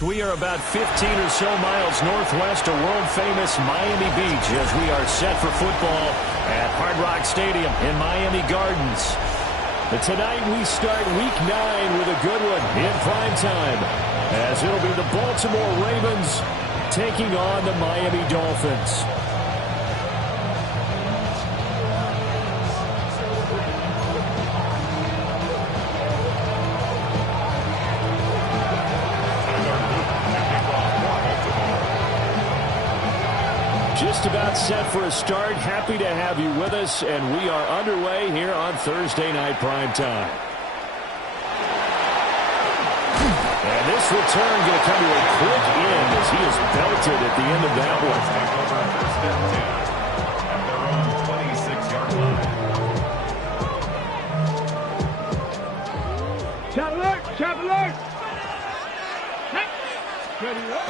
We are about 15 or so miles northwest of world-famous Miami Beach as we are set for football at Hard Rock Stadium in Miami Gardens. But tonight we start Week 9 with a good one in prime time, as it'll be the Baltimore Ravens taking on the Miami Dolphins. Just about set for a start. Happy to have you with us, and we are underway here on Thursday Night Prime Time. And this return going to come to a quick end as he is belted at the end of that one. At their own 26-yard line. Chop alert! Chop alert! Ready up.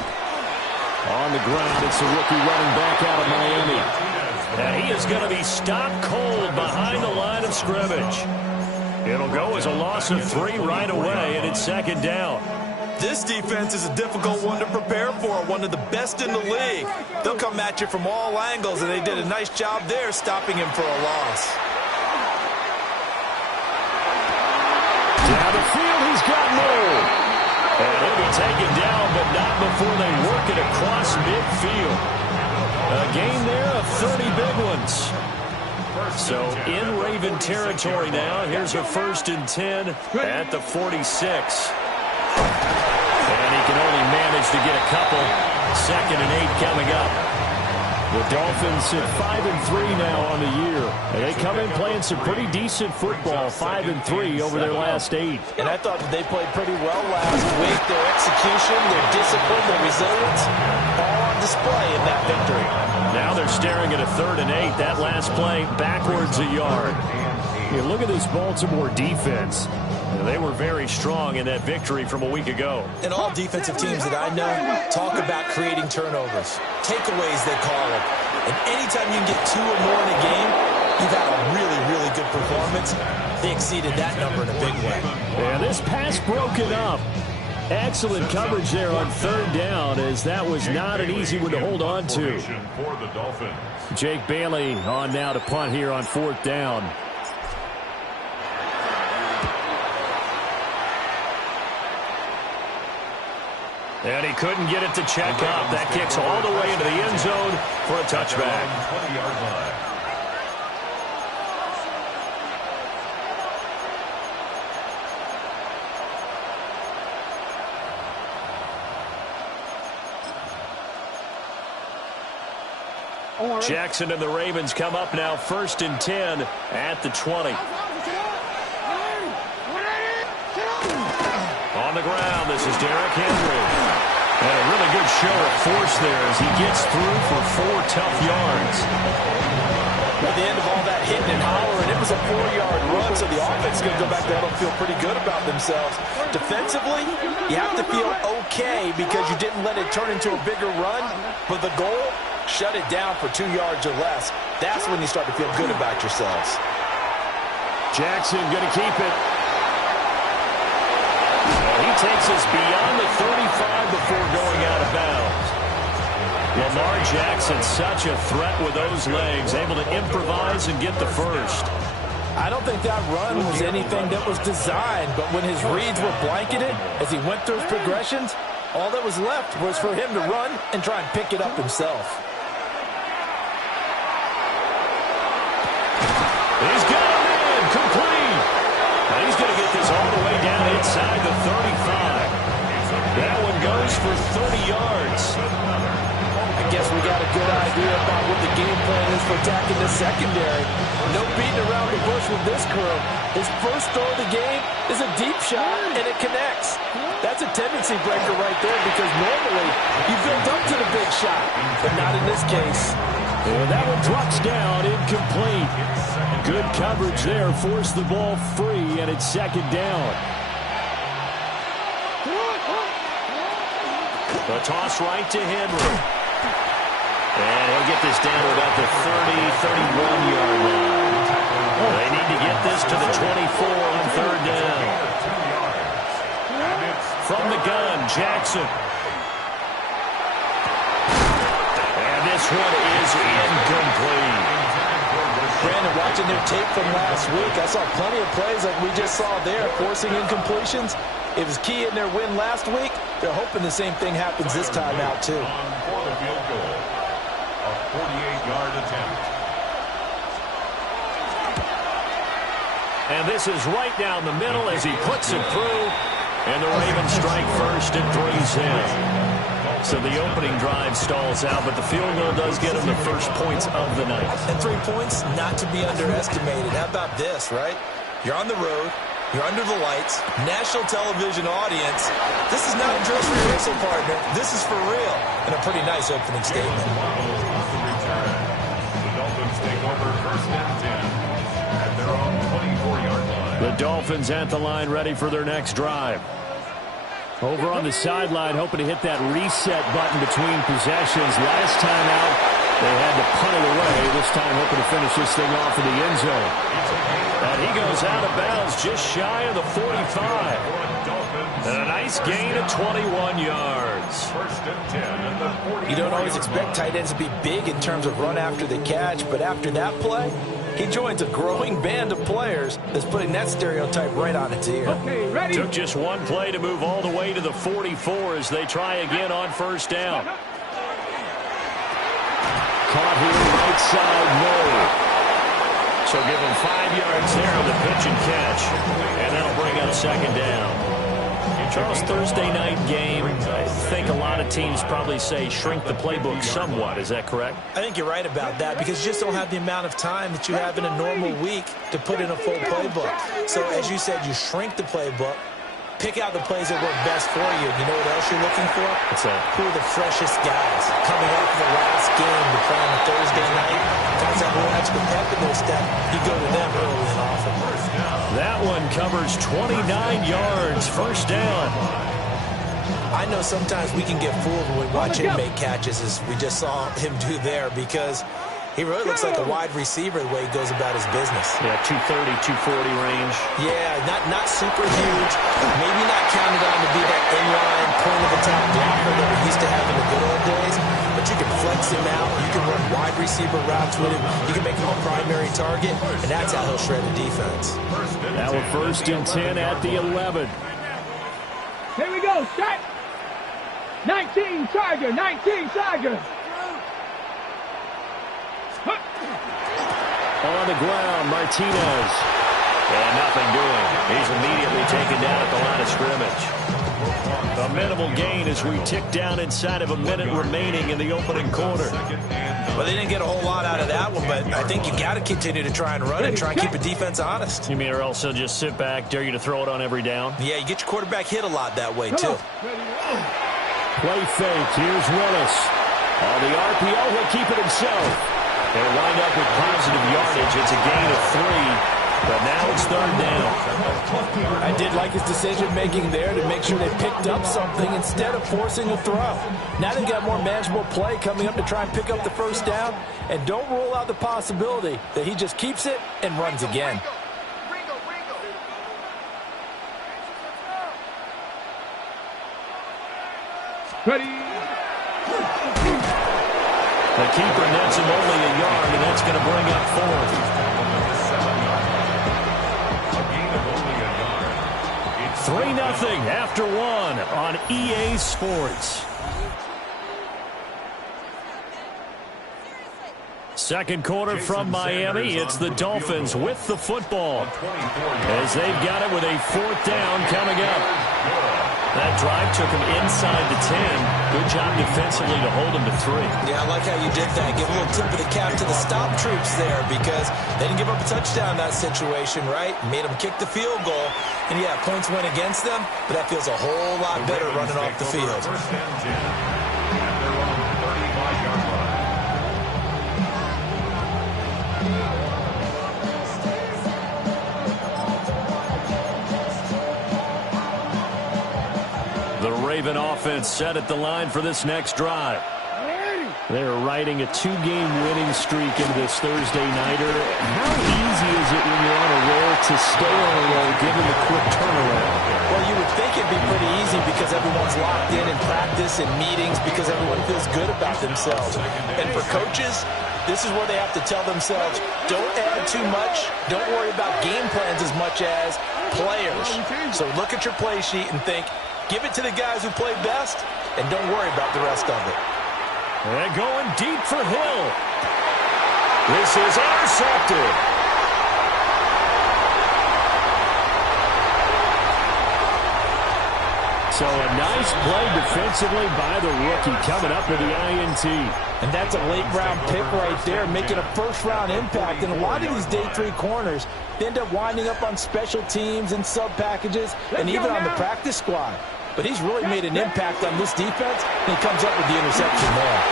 On the ground, it's a rookie running back out of Miami. And he is going to be stopped cold behind the line of scrimmage. It'll go as a loss of 3 right away, and it's second down. This defense is a difficult one to prepare for, one of the best in the league. They'll come at you from all angles, and they did a nice job there stopping him for a loss. Down the field, he's got more. And he'll be taken down, but not before they work it across midfield. A gain there of 30 big ones. So in Raven territory now. Here's a 1st and 10 at the 46. And he can only manage to get a couple. 2nd and 8 coming up. The Dolphins sit 5-3 now on the year. And they come in playing some pretty decent football, 5-3 over their last 8. And I thought they played pretty well last week. Their execution, their discipline, their resilience, all on display in that victory. Now they're staring at a 3rd and 8. That last play, backwards a yard. You look at this Baltimore defense. They were very strong in that victory from a week ago. And all defensive teams that I know talk about creating turnovers. Takeaways, they call it. And anytime you can get 2 or more in a game, you've had a really, really good performance. They exceeded that number in a big way. And this pass broken up. Excellent coverage there on 3rd down, as that was not an easy one to hold on to. Jake Bailey on now to punt here on 4th down. And he couldn't get it to check up. That kicks all the way into the end zone for a touchback. 20-yard line. Jackson and the Ravens come up now 1st and 10 at the 20. On the ground, this is Derrick Henry. And a really good show of force there as he gets through for 4 tough yards. At the end of all that hitting and hollering, it was a 4-yard run, so the offense is going to go back there and feel pretty good about themselves. Defensively, you have to feel okay because you didn't let it turn into a bigger run, but the goal, shut it down for 2 yards or less. That's when you start to feel good about yourselves. Jackson going to keep it. He takes us beyond the 35 before going out of bounds. Lamar Jackson, such a threat with those legs, able to improvise and get the first. I don't think that run was anything that was designed, but when his reads were blanketed, as he went through his progressions, all that was left was for him to run and try and pick it up himself. He's got him in, complete. And he's going to get this all the way down inside the 35. That one goes for 30 yards. I guess we got a good idea about what the game plan is for attacking the secondary. No beating around the bush with this crew. His first throw of the game is a deep shot, and it connects. That's a tendency breaker right there because normally you build up to the big shot. but not in this case. And that one drops down, incomplete. Good coverage there, forced the ball free, and it's second down. The toss right to Henry. And he'll get this down to about the 31-yard line. They need to get this to the 24 on third down. From the gun, Jackson. And this one is incomplete. Brandon, watching their tape from last week, I saw plenty of plays like we just saw there, forcing incompletions. It was key in their win last week. They're hoping the same thing happens this time out, too. For the field goal, a 48-yard attempt. And this is right down the middle as he puts it through. And the Ravens strike first and 3's in. So the opening drive stalls out, but the field goal does get him the first points of the night. And 3 points, not to be underestimated. How about this, right? You're on the road. You're under the lights. National television audience. This is not a dress rehearsal, partner. This is for real. And a pretty nice opening statement. The Dolphins take over first and 10 at their own 24-yard line. The Dolphins at the line, ready for their next drive. Over on the sideline, hoping to hit that reset button between possessions. Last time out, they had to punt it away. This time, hoping to finish this thing off in the end zone. And he goes out of bounds just shy of the 45. And a nice gain of 21 yards. First and 10 at the 40. You don't always expect tight ends to be big in terms of run after the catch, but after that play, he joins a growing band of players that's putting that stereotype right on its ear. Okay, ready? Took just one play to move all the way to the 44 as they try again on first down. Caught here, right side, no. So give him 5 yards there on the pitch and catch. And that'll bring up second down. Charles, Thursday night game, I think a lot of teams probably say shrink the playbook somewhat. Is that correct? I think you're right about that because you just don't have the amount of time that you have in a normal week to put in a full playbook. So as you said, you shrink the playbook, pick out the plays that work best for you. You know what else you're looking for? What's that? Who are the freshest guys coming off the last game to play on a Thursday night? Guys that have a little extra pep in their step. You go to them early and often. That one covers 29 yards, first down. I know sometimes we can get fooled when we watch him make catches, as we just saw him do there, because he really looks like a wide receiver the way he goes about his business. Yeah, 230, 240 range. Yeah, not super huge. Maybe not counted on to be that inline point-of-attack blocker that we used to have in the good old days. But you can flex him out. You can run wide receiver routes with him. You can make him a primary target, and that's how he'll shred the defense. Now we're first and 10 at the 11. Here we go, start. 19 Charger, 19 Charger. On the ground, Martinez. And nothing doing. He's immediately taken down at the line of scrimmage. A minimal gain as we tick down inside of a minute remaining in the opening quarter. Well, they didn't get a whole lot out of that one, but I think you got to continue to try and run it, try and keep the defense honest. You mean or else he'll just sit back, dare you to throw it on every down? Yeah, you get your quarterback hit a lot that way, too. Play fake. Here's Willis. On the RPO, he'll keep it himself. They'll wind up with positive yardage. It's a gain of 3. But now it's third down. I did like his decision-making there to make sure they picked up something instead of forcing a throw. Now they've got more manageable play coming up to try and pick up the first down. And don't rule out the possibility that he just keeps it and runs again. Ready? The keeper nets him only a yard, and that's going to bring up fourth. 3-0 after one on EA Sports. Second quarter from Miami. It's the Dolphins with the football as they've got it with a fourth down coming up. That drive took him inside the 10. Good job defensively to hold him to 3. Yeah, I like how you did that. Give a little tip of the cap to the stop troops there because they didn't give up a touchdown in that situation, right? Made them kick the field goal. And, yeah, points went against them, but that feels a whole lot better running off the field. First and 10 at their own 35-yard line. Raven offense set at the line for this next drive. They're riding a 2-game winning streak into this Thursday nighter. How easy is it when you're on a roll to stay on a roll given the quick turnaround? Well, you would think it'd be pretty easy because everyone's locked in practice and meetings because everyone feels good about themselves. And for coaches, this is where they have to tell themselves, don't add too much. Don't worry about game plans as much as players. So look at your play sheet and think, give it to the guys who play best, and don't worry about the rest of it. And going deep for Hill. This is intercepted. So a nice play defensively by the rookie coming up with the INT. And that's a late-round pick right there, making a first-round impact. And a lot of these day 3 corners end up winding up on special teams and sub-packages and even on the practice squad. But he's really made an impact on this defense, and he comes up with the interception there.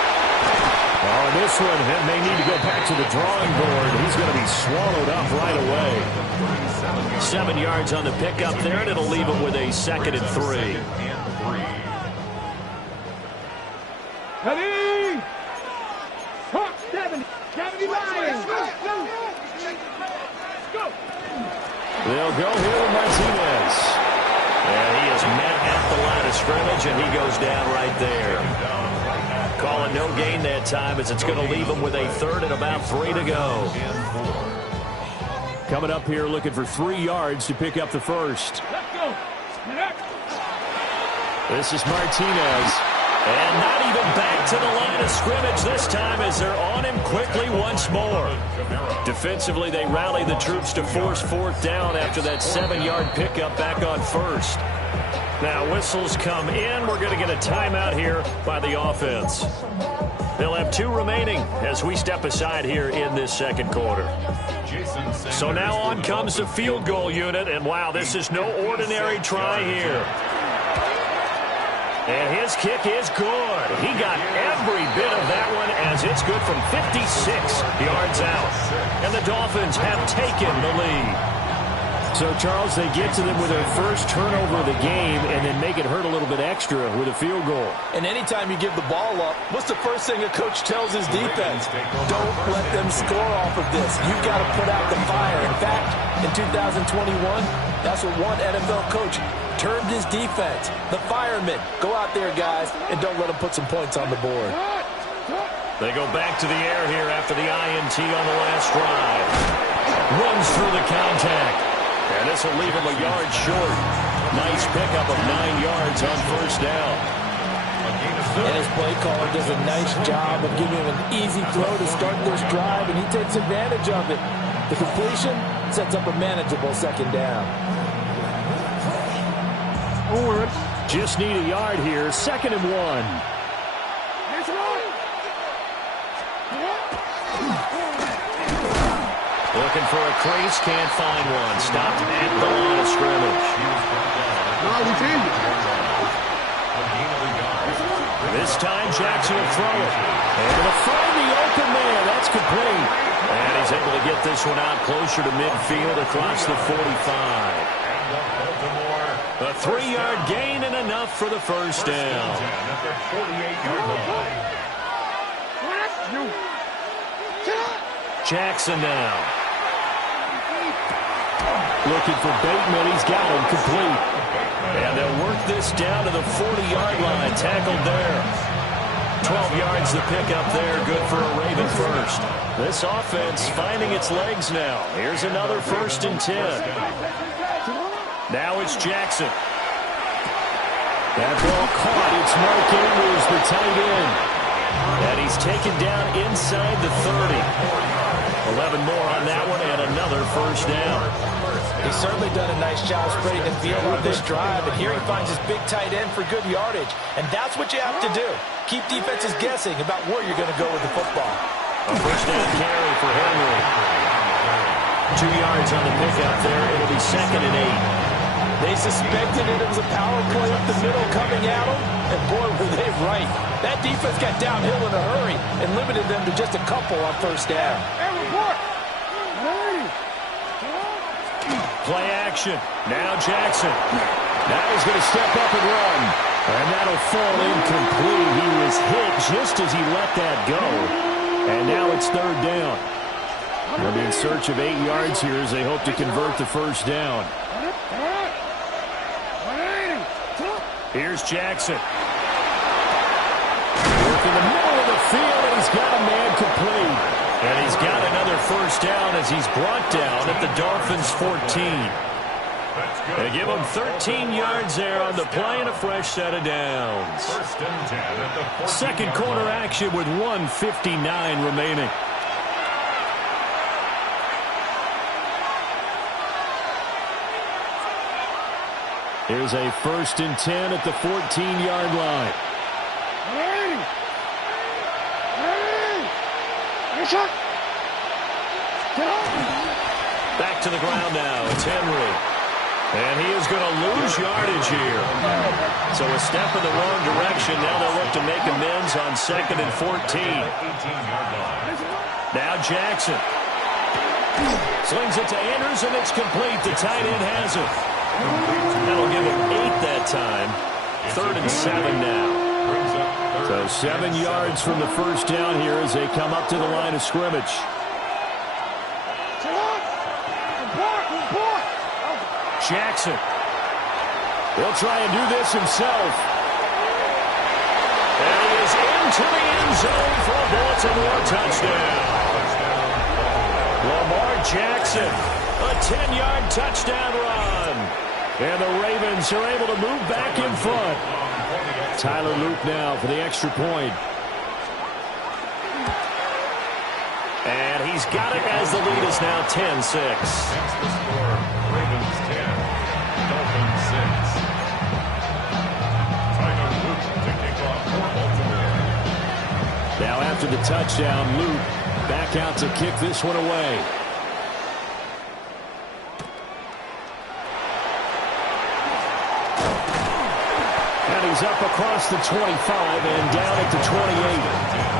Oh, and this one may need to go back to the drawing board. He's going to be swallowed up right away. 7 yards on the pickup there, and it'll leave him with a 2nd and 3. Ready? Hawk 70. 70 Lions. Go. They'll go here with Martinez. And he is met at the line of scrimmage, and he goes down right there. Calling no gain that time as it's going to leave him with a 3rd and about 3 to go. Coming up here looking for 3 yards to pick up the first. Let's go. This is Martinez. And not even back to the line of scrimmage this time as they're on him quickly once more. Defensively, they rally the troops to force 4th down after that 7-yard pickup back on 1st. Now whistles come in. We're going to get a timeout here by the offense. They'll have 2 remaining as we step aside here in this 2nd quarter. So now on comes the field goal unit. And wow, this is no ordinary try here. And his kick is good. He got every bit of that one as it's good from 56 yards out. And the Dolphins have taken the lead. So, Charles, they get to them with their first turnover of the game and then make it hurt a little bit extra with a field goal. And anytime you give the ball up, what's the first thing a coach tells his defense? Don't let them score off of this. You've got to put out the fire. In fact, in 2021, that's what one NFL coach termed his defense. The firemen. Go out there, guys, and don't let them put some points on the board. They go back to the air here after the INT on the last drive. Runs through the contact. And this will leave him a yard short. Nice pickup of 9 yards on 1st down. And his play caller does a nice job of giving him an easy throw to start this drive, and he takes advantage of it. The completion sets up a manageable 2nd down. Just need a yard here. 2nd and 1. Looking for a crease, can't find one. Stopped at the line of scrimmage. This time Jackson will throw it. And to find the open man. That's complete. And he's able to get this one out closer to midfield across the 45. A 3-yard gain and enough for the 1st down. Jackson now. Looking for Bateman. He's got him complete. And they'll work this down to the 40-yard line. Tackled there. 12 yards to pick up there. Good for a Raven first. This offense finding its legs now. Here's another 1st and 10. Now it's Jackson. That ball caught. It's Mark Andrews, the tight end. And he's taken down inside the 30. 11 more on that one and another 1st down. He's certainly done a nice job spreading the field on this drive, and here he finds his big tight end for good yardage. And that's what you have to do. Keep defenses guessing about where you're going to go with the football. A 1st down carry for Henry. 2 yards on the pickup there. It'll be 2nd and 8. They suspected it was a power play up the middle coming at them, and boy, were they right. That defense got downhill in a hurry and limited them to just a couple on 1st down. Play action. Now Jackson. Now he's going to step up and run. And that'll fall incomplete. He was hit just as he let that go. And now it's third down. They'll be in search of 8 yards here as they hope to convert the first down. Here's Jackson. Working the middle of the field, and he's got a man complete. And he's got another first down as he's brought down at the Dolphins' 14. They give him 13 yards there on the play and a fresh set of downs. Second quarter action with 1:59 remaining. Here's a 1st and 10 at the 14-yard line. Back to the ground now. It's Henry. And he is going to lose yardage here. So a step in the wrong direction. Now they'll look to make amends on 2nd and 14. Now Jackson. Slings it to Andrews, and it's complete. The tight end has it. That'll give him 8 that time. 3rd and 7 now. So 7 yards from the first down here as they come up to the line of scrimmage. Jackson. He'll try and do this himself. And he is into the end zone for a Baltimore touchdown. Lamar Jackson, a 10-yard touchdown run. And the Ravens are able to move back in front. Tyler Luke now for the extra point. And he's got it as the lead is now 10-6. That's the score. Ravens 10, Dolphins 6. Tyler Luke to kick off for Baltimore. Now after the touchdown, Luke back out to kick this one away. And he's up across the 25 and down at the 28.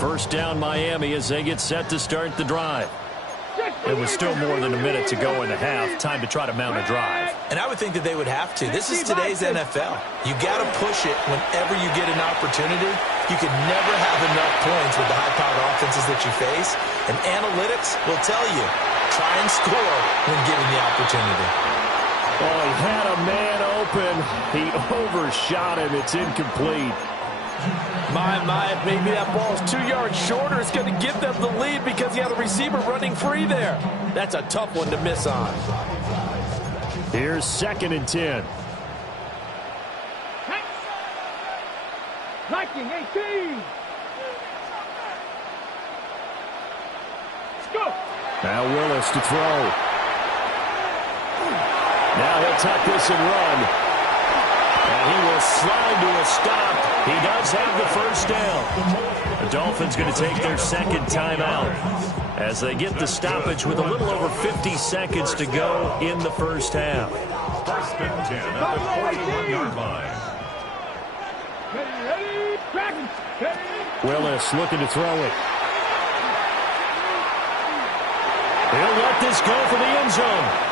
First down Miami as they get set to start the drive. It was still more than a minute to go in the half. Time to try to mount a drive. And I would think that they would have to. This is today's NFL. You got to push it whenever you get an opportunity. You could never have enough points with the high-powered offenses that you face. And analytics will tell you, try and score when given the opportunity. Oh, he had a man open. He overshot him. It's incomplete. Maybe that ball's 2 yards shorter. It's going to give them the lead because he had a receiver running free there. That's a tough one to miss on. Here's 2nd and 10. Liking 18. Let's go. Now Willis to throw. Now he'll tuck this and run. And he will slide to a stop. He does have the first down. The Dolphins going to take their 2nd timeout as they get the stoppage with a little over 50 seconds to go in the first half. 1st and 10 at the 41-yard line. Willis looking to throw it. He'll let this go for the end zone.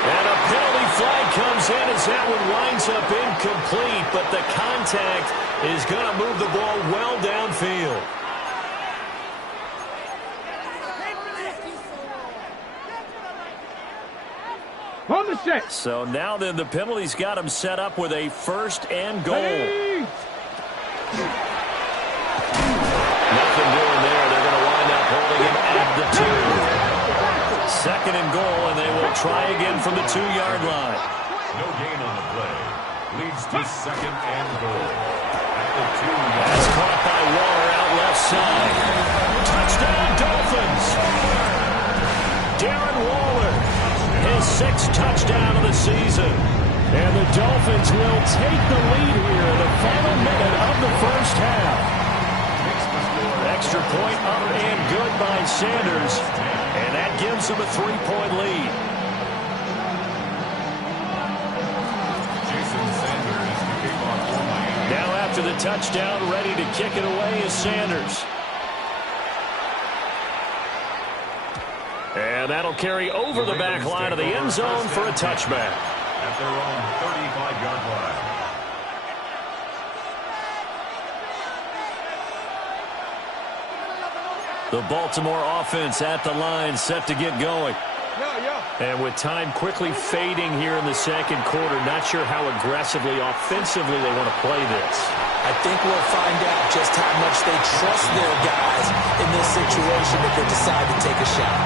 And a penalty flag comes in as that one winds up incomplete, but the contact is going to move the ball well downfield. On the set. So now then the penalty's got him set up with a 1st and goal. Hey. Nothing doing there. They're going to wind up holding him at the 2. 2nd and goal, and they will try again from the 2-yard line. No gain on the play. Leads to 2nd and goal. At the 2-yard line. That's caught by Waller out left side. Touchdown, Dolphins. Darren Waller, his 6th touchdown of the season. And the Dolphins will take the lead here in the final minute of the first half. Extra point up and good by Sanders. And that gives them a 3-point lead. Jason Sanders after the touchdown, ready to kick it away is Sanders. And that'll carry over the back line of the end zone for a touchback. At their own 35-yard line. The Baltimore offense at the line, set to get going. And with time quickly fading here in the second quarter, not sure how aggressively, offensively they want to play this. I think we'll find out just how much they trust their guys in this situation if they decide to take a shot.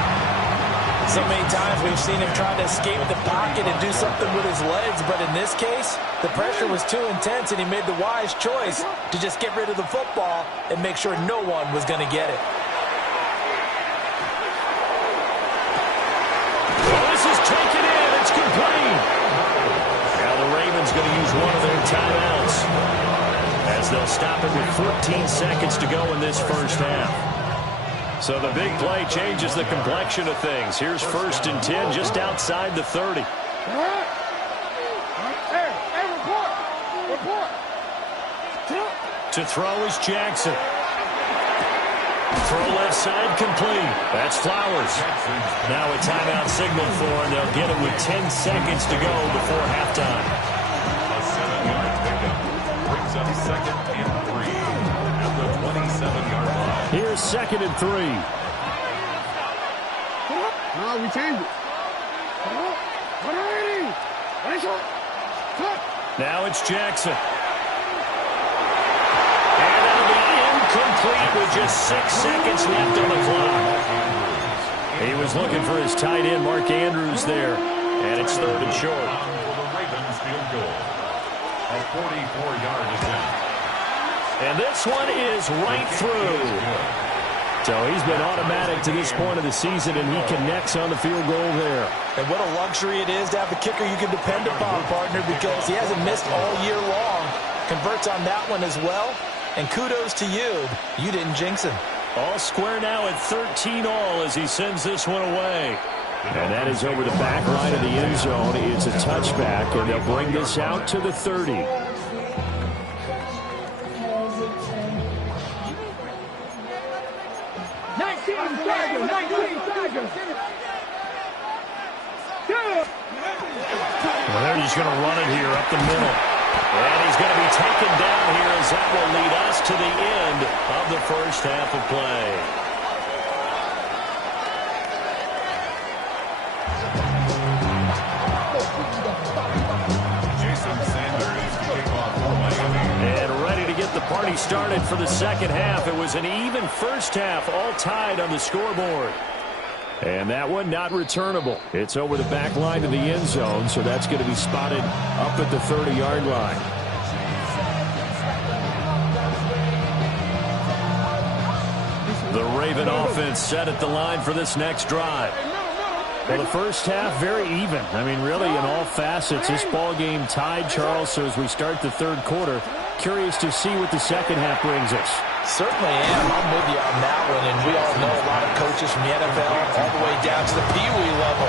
So many times we've seen him try to escape the pocket and do something with his legs, but in this case, the pressure was too intense and he made the wise choice to just get rid of the football and make sure no one was going to get it. Taken in, it's complete. Now the Ravens going to use one of their timeouts as they'll stop it with 14 seconds to go in this first half. So the big play changes the complexion of things. Here's 1st and 10 just outside the 30. To throw is Jackson. Throw left side complete. That's Flowers. Now a timeout signal for him. They'll get it with 10 seconds to go before halftime. A 7-yard pickup brings up 2nd and 3 at the 27-yard line. Here's 2nd and 3. No, we changed it. Now it's Jackson. Complete with just 6 seconds left on the clock. He was looking for his tight end, Mark Andrews, there. And it's 3rd and short. For the Ravens field goal. A 44-yard attempt. And this one is right through. So he's been automatic to this point of the season, and he connects on the field goal there. And what a luxury it is to have a kicker you can depend upon, partner, because he hasn't missed all year long. Converts on that one as well. And kudos to you. You didn't jinx him. All square now at 13 all as he sends this one away. And that is over the back line of the end zone. It's a touchback, and they'll bring this out to the 30. 19 seconds. Well, they're just going to run it here up the middle. And he's going to be taken down here as that will lead us to the end of the first half of play. Jason Sanders to kick off for Miami. And ready to get the party started for the second half. It was an even first half, all tied on the scoreboard. And that one not returnable. It's over the back line of the end zone, so that's going to be spotted up at the 30-yard line. The Raven offense set at the line for this next drive. Well, the first half, very even. I mean, really, in all facets, this ball game tied, Charles. So as we start the third quarter, curious to see what the second half brings us. Certainly am. I'm with you on that one. And we all know a lot of coaches from the NFL all the way down to the Pee Wee level.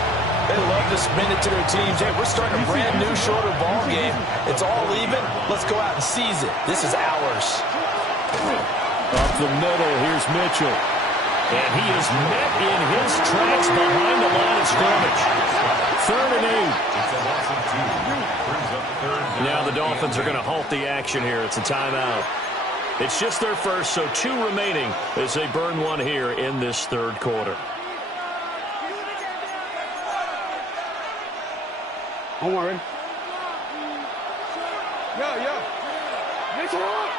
They love to spin it to their teams. Hey, we're starting a brand new, shorter ball game. It's all even. Let's go out and seize it. This is ours. Up the middle, here's Mitchell. And he is met in his tracks behind the line of scrimmage. 3rd and 8. It's a loss of 2. Brings up 3rd. Now the Dolphins are going to halt the action here. It's a timeout. It's just their first, so 2 remaining as they burn one here in this third quarter. Don't worry. Yo. Mitchell up.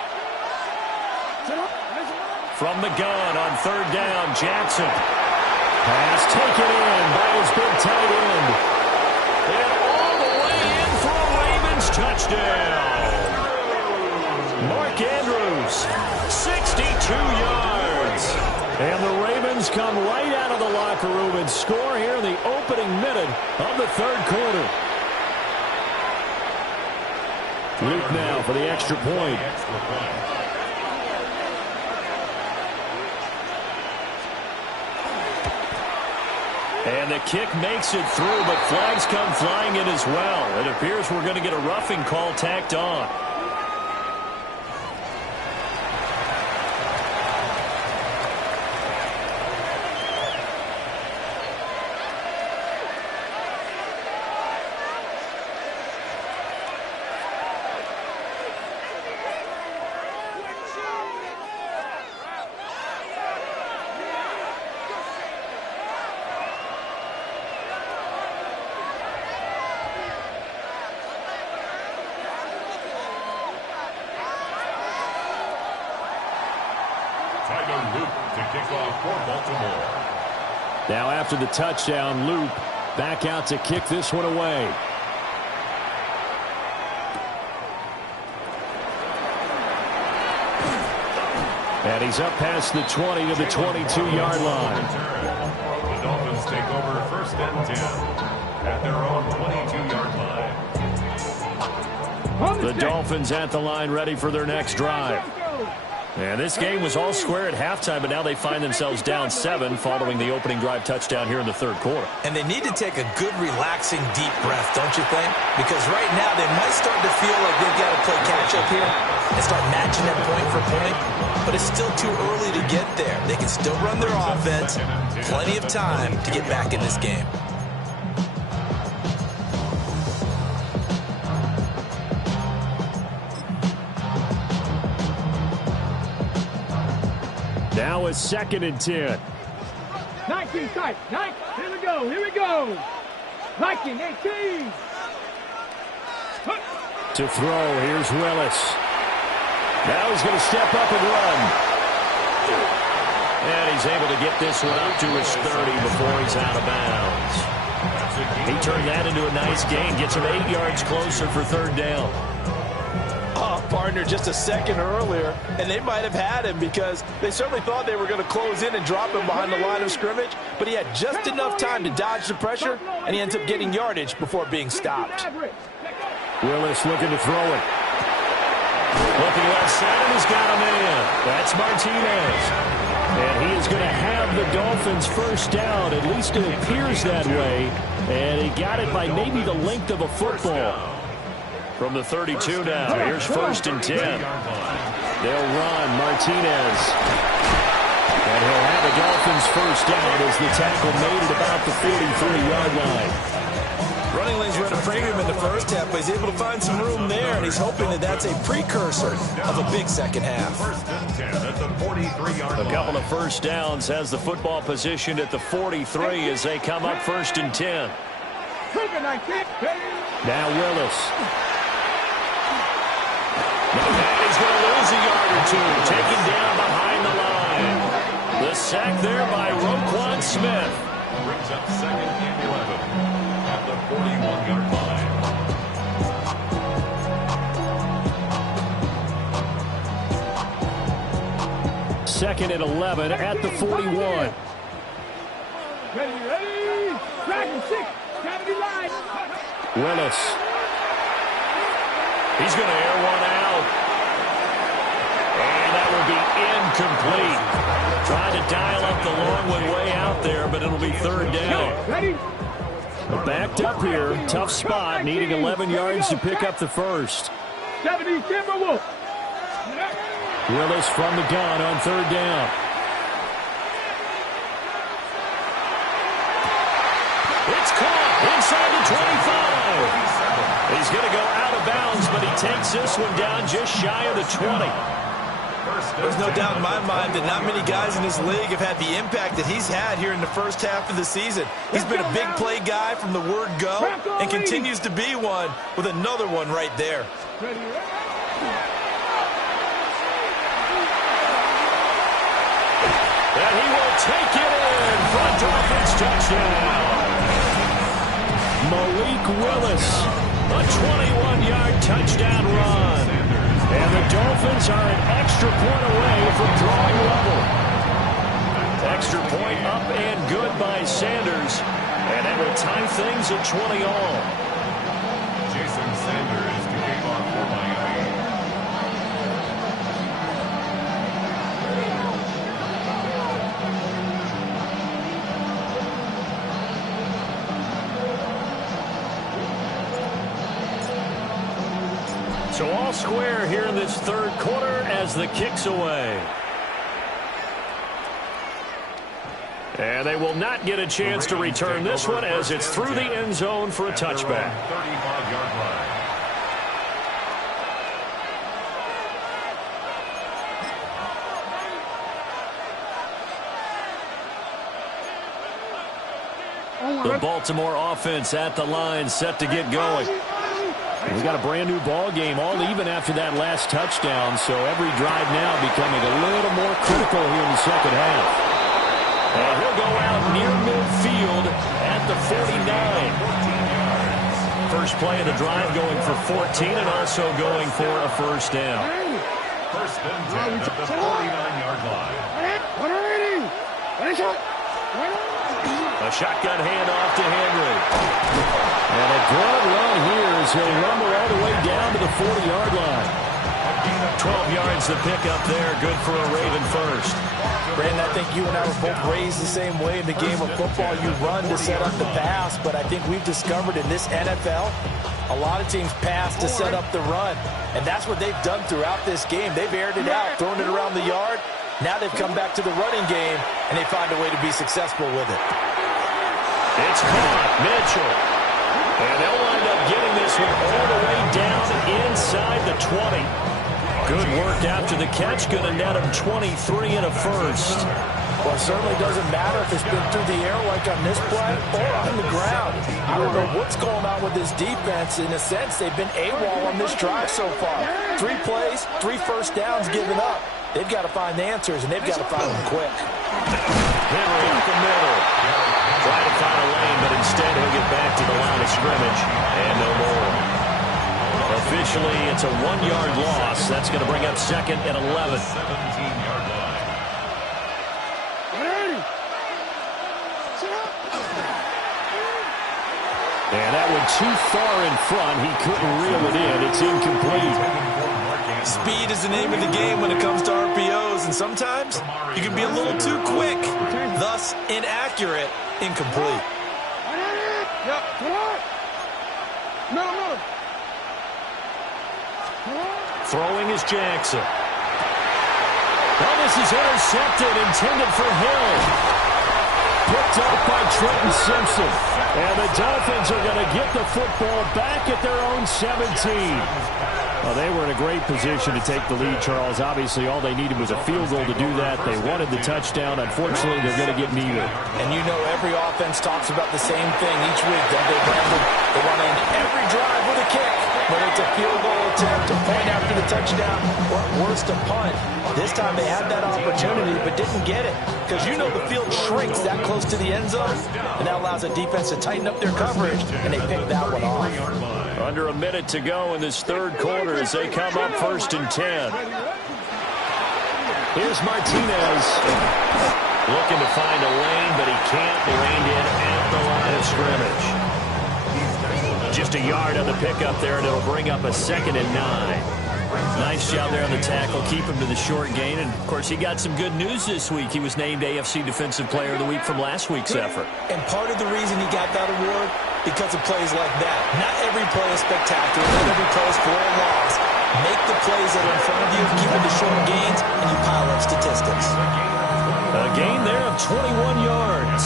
From the gun on 3rd down, Jackson. Pass taken in by his big tight end. And all the way in for a Ravens touchdown. Mark Andrews, 62 yards. And the Ravens come right out of the locker room and score here in the opening minute of the third quarter. Luke now for the extra point. And the kick makes it through, but flags come flying in as well. It appears we're going to get a roughing call tacked on. Tyler Loop to kick off for Baltimore. Now after the touchdown, Loop back out to kick this one away. And he's up past the 20 to the 22-yard line. The Dolphins take over 1st and 10 at their own 22-yard line. The Dolphins at the line, ready for their next drive. And this game was all square at halftime, but now they find themselves down 7 following the opening drive touchdown here in the 3rd quarter. And they need to take a good, relaxing, deep breath, don't you think? Because right now they might start to feel like they've got to play catch-up here and start matching them point for point. But it's still too early to get there. They can still run their offense. Plenty of time to get back in this game. Now it's 2nd and 10. 19 tight. 9. Here we go. Here we go. 19, 18. To throw, here's Willis. Now he's going to step up and run. And he's able to get this one up to his 30 before he's out of bounds. He turned that into a nice gain. Gets him 8 yards closer for 3rd down. Oh, partner, just a second earlier, and they might have had him because they certainly thought they were going to close in and drop him behind the line of scrimmage, but he had just enough time to dodge the pressure, and he ends up getting yardage before being stopped. Willis looking to throw it. Looking left side, and he's got him in. That's Martinez. And he is going to have the Dolphins first down. At least it appears that way. And he got it by maybe the length of a football. From the 32 now, here's 1st and 10. They'll run Martinez. And he'll have the Dolphins first down as the tackle made at about the 43-yard line. Running lanes were at a premium in the first half, but he's able to find some room there, and he's hoping that that's a precursor of a big second half. 1st and 10 at the 43-yard line. A couple of first downs has the football positioned at the 43 as they come up 1st and 10. Now Willis. He's going to lose a yard or two. Taken down behind the line. The sack there by Roquan Smith. Brings up 2nd and 11 at the 41-yard line. Second and 11 at the 41. Ready. Dragon 6. Gravity line. Willis. He's going to air one out. And that will be incomplete. Trying to dial up the long one way out there, but it'll be 3rd down. Ready. Backed up here. Tough spot. Needing 11 yards to pick up the first. 70 Timberwolves. Willis from the gun on 3rd down. It's caught inside the 25. He's going to go out of bounds, but he takes this one down just shy of the 20. There's no doubt in my mind that not many guys in this league have had the impact that he's had here in the first half of the season. He's been a big play guy from the word go and continues to be one with another one right there. And he will take it in. Front offense touchdown. Malik Willis, a 21-yard touchdown run. And the Dolphins are an extra point away from drawing level. Extra point up and good by Sanders. And that will tie things at 20 all. Jason Sanders to kick off for Miami. So all square here in this 3rd quarter as the kick's away. And they will not get a chance to return this one as it's through the end zone for a touchback. 35-yard line. The Baltimore offense at the line, set to get going. We got a brand new ball game, all even after that last touchdown. So every drive now becoming a little more critical here in the second half. And he'll go out near midfield at the 49. First play of the drive going for 14 and also going for a first down. First and 10 at the 49-yard line. A shotgun handoff to Henry. And a good run here as he'll rumble all the way down to the 40-yard line. 12 yards to pick up there. Good for a Raven first. Brandon, I think you and I were both raised the same way in the game of football. You run to set up the pass, but I think we've discovered in this NFL, a lot of teams pass to set up the run. And that's what they've done throughout this game. They've aired it out, thrown it around the yard. Now they've come back to the running game, and they find a way to be successful with it. It's caught. Mitchell. And they'll wind up getting this one all the way down inside the 20. Good work after the catch. Going to net him 23 and a first. Well, it certainly doesn't matter if it's been through the air like on this play or on the ground. I don't know what's going on with this defense. In a sense, they've been AWOL on this drive so far. 3 plays, 3 first downs given up. They've got to find the answers, and they've got to find them quick. Henry up the middle. Trying to find a lane, but instead he'll get back to the line of scrimmage. And no more. Officially, it's a 1-yard loss. That's going to bring up second and 11. 17-yard line. And that one too far in front. He couldn't reel it in. It's incomplete. Speed is the name of the game when it comes to RPOs, and sometimes you can be a little too quick, thus inaccurate, incomplete. Throwing is Jackson. Well, this is intercepted, intended for Hill. Picked up by Trenton Simpson. And the Dolphins are going to get the football back at their own 17. Well, they were in a great position to take the lead, Charles. Obviously, all they needed was a field goal to do that. They wanted the touchdown. Unfortunately, they're going to get neither. And you know every offense talks about the same thing each week, don't they, Brandon? They want to end every drive with a kick. Whether it's a field goal attempt, a point after the touchdown, or at worst, a punt. This time they had that opportunity but didn't get it. Because you know the field shrinks that close to the end zone, and that allows a defense to tighten up their coverage, and they picked that one off. Under a minute to go in this third quarter as they come up first and 10. Here's Martinez. Looking to find a lane, but he can't. Reined in at the line of scrimmage. Just a yard on the pickup there, and it'll bring up a second and 9. Nice job there on the tackle. Keep him to the short gain. And, of course, he got some good news this week. He was named AFC Defensive Player of the Week from last week's effort. And part of the reason he got that award, because of plays like that. Not every play is spectacular. Not every play is for a loss. Make the plays that are in front of you, keep it to short gains, and you pile up statistics. A gain there of 21 yards.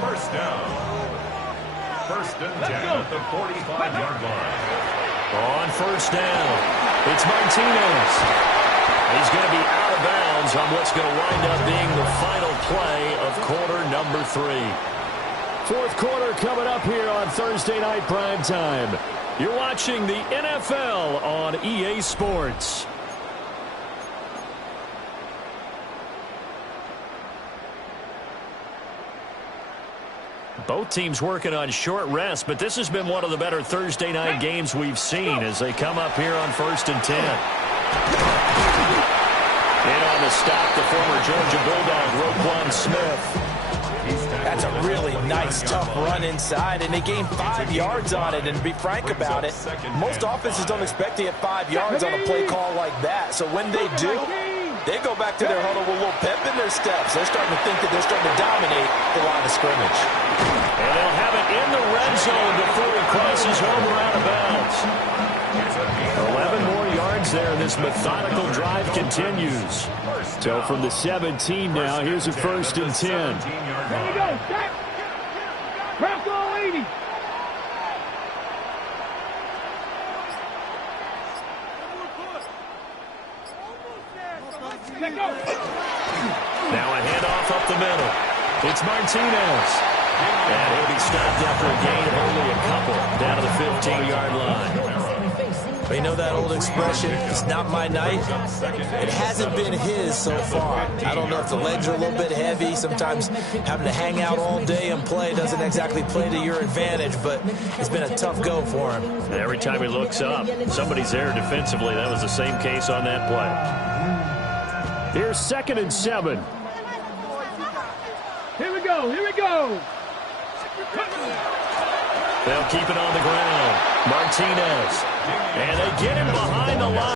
First down. First and 10 at the 45-yard line. On first down, it's Martinez. He's going to be out of bounds on what's going to wind up being the final play of quarter number 3. Fourth quarter coming up here on Thursday Night Primetime. You're watching the NFL on EA Sports. Both teams working on short rest, but this has been one of the better Thursday night games we've seen as they come up here on first and 10. In on the stop, the former Georgia Bulldog, Roquan Smith. That's a really nice, tough run inside, and they gained 5 yards on it. And to be frank about it, most offenses don't expect to get 5 yards on a play call like that. So when they do, they go back to their huddle with a little pep in their steps. They're starting to think that they're starting to dominate the line of scrimmage. And they'll have it in the red zone before he crosses over out of bounds. 11 more yards there. This methodical drive continues. So from the 17 now, here's a first and 10. There you go, Jack. Press all 80. Now a handoff up the middle. It's Martinez. And he'll be stopped after a gain of only a couple down to the 15-yard line. You know that old expression, it's not my night? It hasn't been his so far. I don't know if the legs are a little bit heavy. Sometimes having to hang out all day and play doesn't exactly play to your advantage, but it's been a tough go for him. Every time he looks up, somebody's there defensively. That was the same case on that play. Here's 2nd and 7. Here we go. Here we go. They'll keep it on the ground. Martinez. And they get him behind the line.